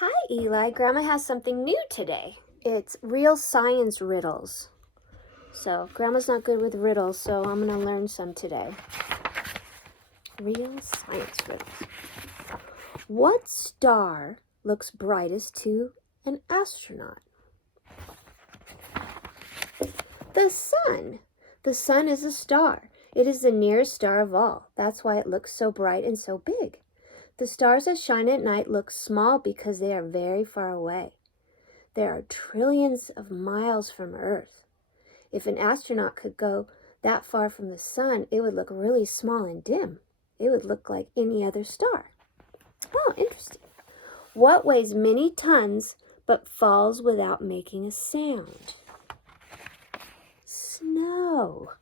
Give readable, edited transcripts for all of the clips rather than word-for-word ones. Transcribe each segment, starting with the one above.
Hi, Eli. Grandma has something new today. It's real science riddles. So, Grandma's not good with riddles, so I'm going to learn some today. Real science riddles. What star looks brightest to an astronaut? The sun. The sun is a star. It is the nearest star of all. That's why it looks so bright and so big. The stars that shine at night look small because they are very far away. There are trillions of miles from Earth. If an astronaut could go that far from the sun, it would look really small and dim. It would look like any other star. Oh, interesting. What weighs many tons but falls without making a sound? Snow.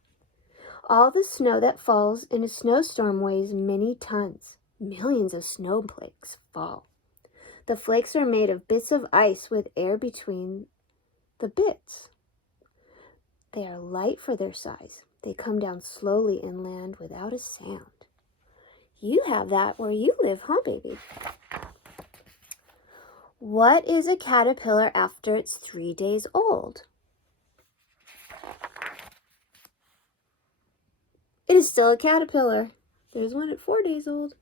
All the snow that falls in a snowstorm weighs many tons. Millions of snowflakes fall. The flakes are made of bits of ice with air between the bits. They are light for their size. They come down slowly and land without a sound. You have that where you live, huh, baby? What is a caterpillar after it's 3 days old? It is still a caterpillar. There's one at 4 days old.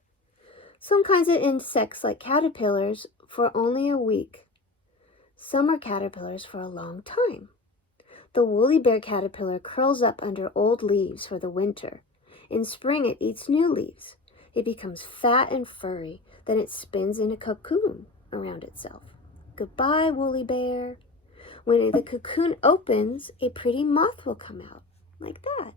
Some kinds of insects like caterpillars for only a week. Some are caterpillars for a long time. The woolly bear caterpillar curls up under old leaves for the winter. In spring, it eats new leaves. It becomes fat and furry. Then it spins in a cocoon around itself. Goodbye, woolly bear. When the cocoon opens, a pretty moth will come out, like that.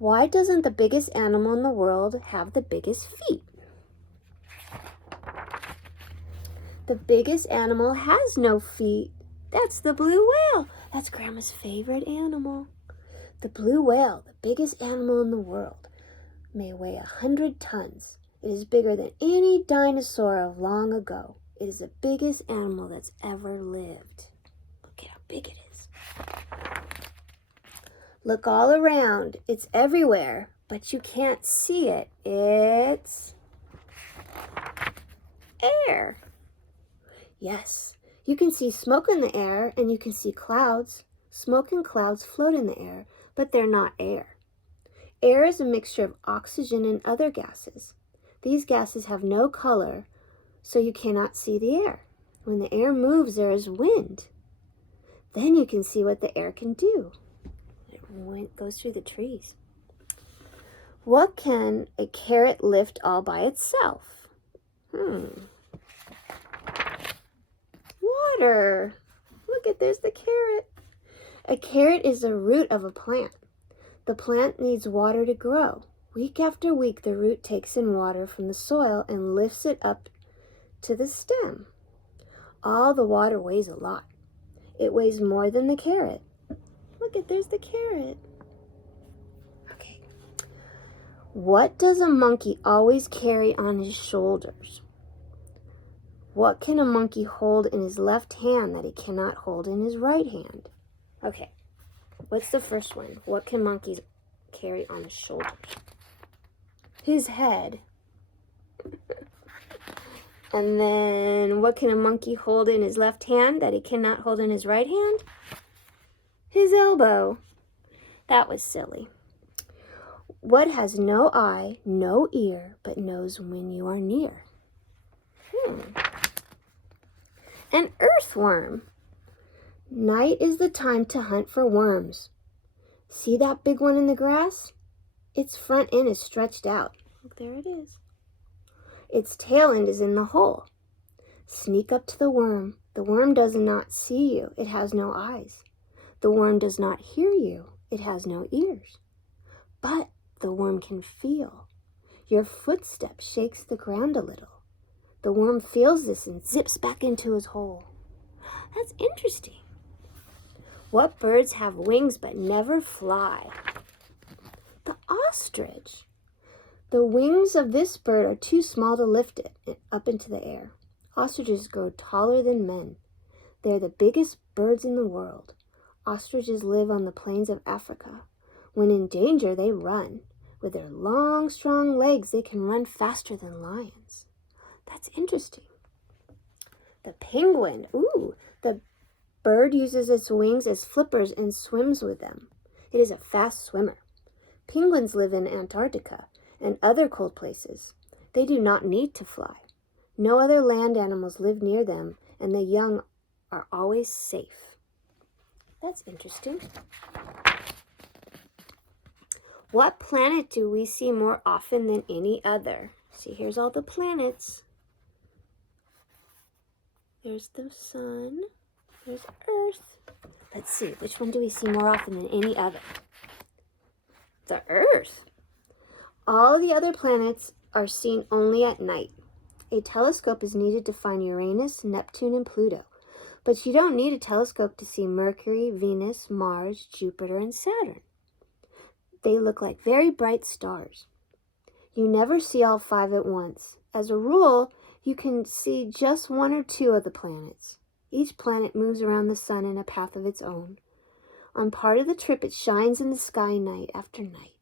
Why doesn't the biggest animal in the world have the biggest feet? The biggest animal has no feet. That's the blue whale. That's Grandma's favorite animal. The blue whale, the biggest animal in the world, may weigh 100 tons. It is bigger than any dinosaur of long ago. It is the biggest animal that's ever lived. Look at how big it is. Look all around. It's everywhere, but you can't see it. It's air. Yes, you can see smoke in the air and you can see clouds. Smoke and clouds float in the air, but they're not air. Air is a mixture of oxygen and other gases. These gases have no color, so you cannot see the air. When the air moves, there is wind. Then you can see what the air can do. It goes through the trees. What can a carrot lift all by itself? Water. Look, there's the carrot. A carrot is the root of a plant. The plant needs water to grow. Week after week, the root takes in water from the soil and lifts it up to the stem. All the water weighs a lot. It weighs more than the carrot. Look, there's the carrot. Okay. What does a monkey always carry on his shoulders? What can a monkey hold in his left hand that he cannot hold in his right hand? Okay, what's the first one? What can monkeys carry on his shoulders? His head. And then what can a monkey hold in his left hand that he cannot hold in his right hand? His elbow. That was silly. What has no eye, no ear, but knows when you are near? An earthworm. Night is the time to hunt for worms. See that big one in the grass? Its front end is stretched out. Look, there it is. Its tail end is in the hole. Sneak up to the worm. The worm does not see you. It has no eyes. The worm does not hear you. It has no ears. But the worm can feel. Your footstep shakes the ground a little. The worm feels this and zips back into his hole. That's interesting. What birds have wings but never fly? The ostrich. The wings of this bird are too small to lift it up into the air. Ostriches grow taller than men. They're the biggest birds in the world. Ostriches live on the plains of Africa. When in danger, they run. With their long, strong legs, they can run faster than lions. That's interesting. The penguin. Ooh, the bird uses its wings as flippers and swims with them. It is a fast swimmer. Penguins live in Antarctica and other cold places. They do not need to fly. No other land animals live near them, and the young are always safe. That's interesting. What planet do we see more often than any other? See, here's all the planets. There's the sun. There's Earth. Let's see, which one do we see more often than any other? The Earth. All the other planets are seen only at night. A telescope is needed to find Uranus, Neptune, and Pluto. But you don't need a telescope to see Mercury, Venus, Mars, Jupiter, and Saturn. They look like very bright stars. You never see all 5 at once. As a rule, you can see just 1 or 2 of the planets. Each planet moves around the sun in a path of its own. On part of the trip, it shines in the sky night after night,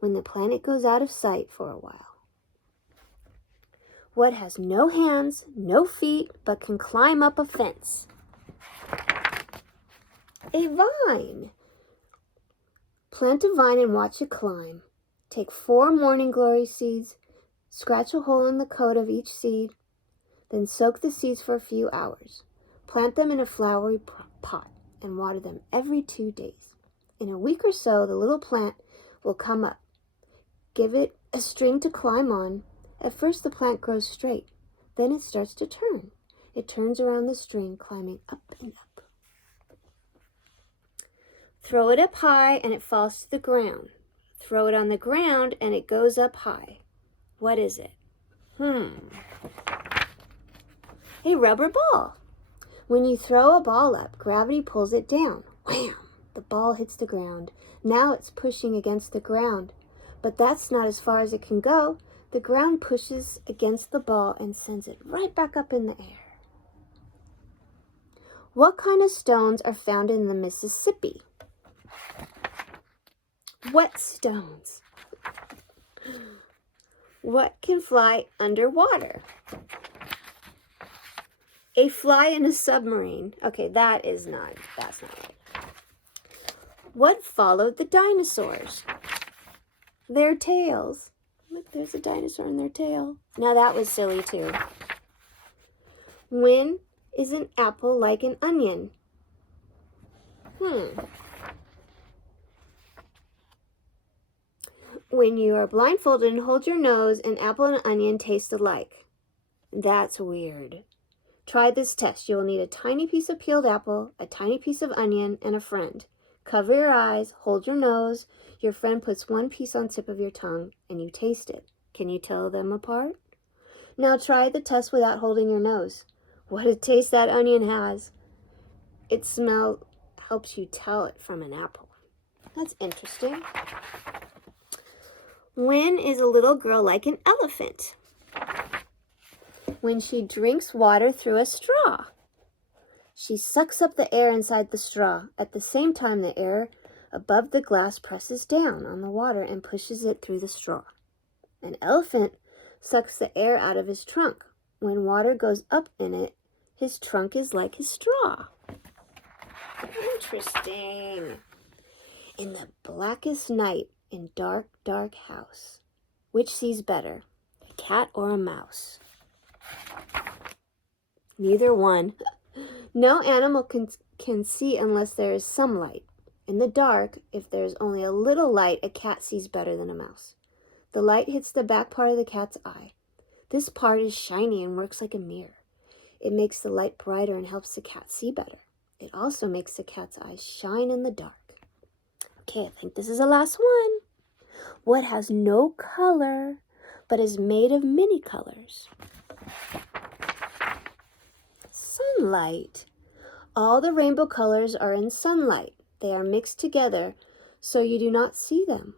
when the planet goes out of sight for a while. What has no hands, no feet, but can climb up a fence? A vine. Plant a vine and watch it climb. Take 4 morning glory seeds, scratch a hole in the coat of each seed, then soak the seeds for a few hours. Plant them in a flowery pot and water them every 2 days. In a week or so, the little plant will come up. Give it a string to climb on. At first, the plant grows straight. Then it starts to turn. It turns around the string, climbing up and up. Throw it up high and it falls to the ground. Throw it on the ground and it goes up high. What is it? A rubber ball. When you throw a ball up, gravity pulls it down. Wham! The ball hits the ground. Now it's pushing against the ground. But that's not as far as it can go. The ground pushes against the ball and sends it right back up in the air. What kind of stones are found in the Mississippi? Wet stones. What can fly underwater? A fly in a submarine. Okay, that's not right. What followed the dinosaurs? Their tails. Look, there's a dinosaur in their tail. Now that was silly too. When is an apple like an onion? When you are blindfolded and hold your nose, an apple and an onion taste alike. That's weird. Try this test. You will need a tiny piece of peeled apple, a tiny piece of onion, and a friend. Cover your eyes, hold your nose. Your friend puts 1 piece on tip of your tongue, and you taste it. Can you tell them apart? Now try the test without holding your nose. What a taste that onion has. Its smell helps you tell it from an apple. That's interesting. When is a little girl like an elephant? When she drinks water through a straw. She sucks up the air inside the straw. At the same time, the air above the glass presses down on the water and pushes it through the straw. An elephant sucks the air out of his trunk. When water goes up in it, his trunk is like his straw. Interesting. In the blackest night, in dark, dark house, which sees better, a cat or a mouse? Neither one. No animal can see unless there is some light. In the dark, if there's only a little light, a cat sees better than a mouse. The light hits the back part of the cat's eye. This part is shiny and works like a mirror. It makes the light brighter and helps the cat see better. It also makes the cat's eyes shine in the dark. Okay, I think this is the last one. What has no color, but is made of many colors? Sunlight. All the rainbow colors are in sunlight. They are mixed together, so you do not see them.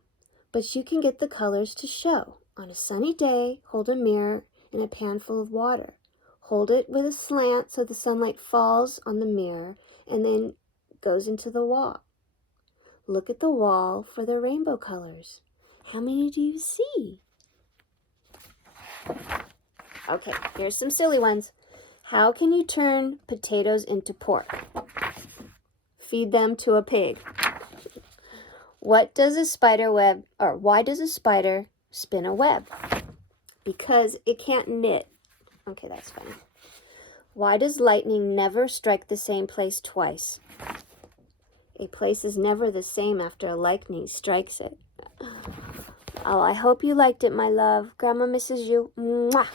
But you can get the colors to show. On a sunny day, hold a mirror in a pan full of water. Hold it with a slant so the sunlight falls on the mirror and then goes into the wall. Look at the wall for the rainbow colors. How many do you see? Okay, here's some silly ones. How can you turn potatoes into pork? Feed them to a pig. Why does a spider spin a web? Because it can't knit. Okay, that's funny. Why does lightning never strike the same place twice? A place is never the same after a lightning strikes it. Oh, I hope you liked it, my love. Grandma misses you. Mwah!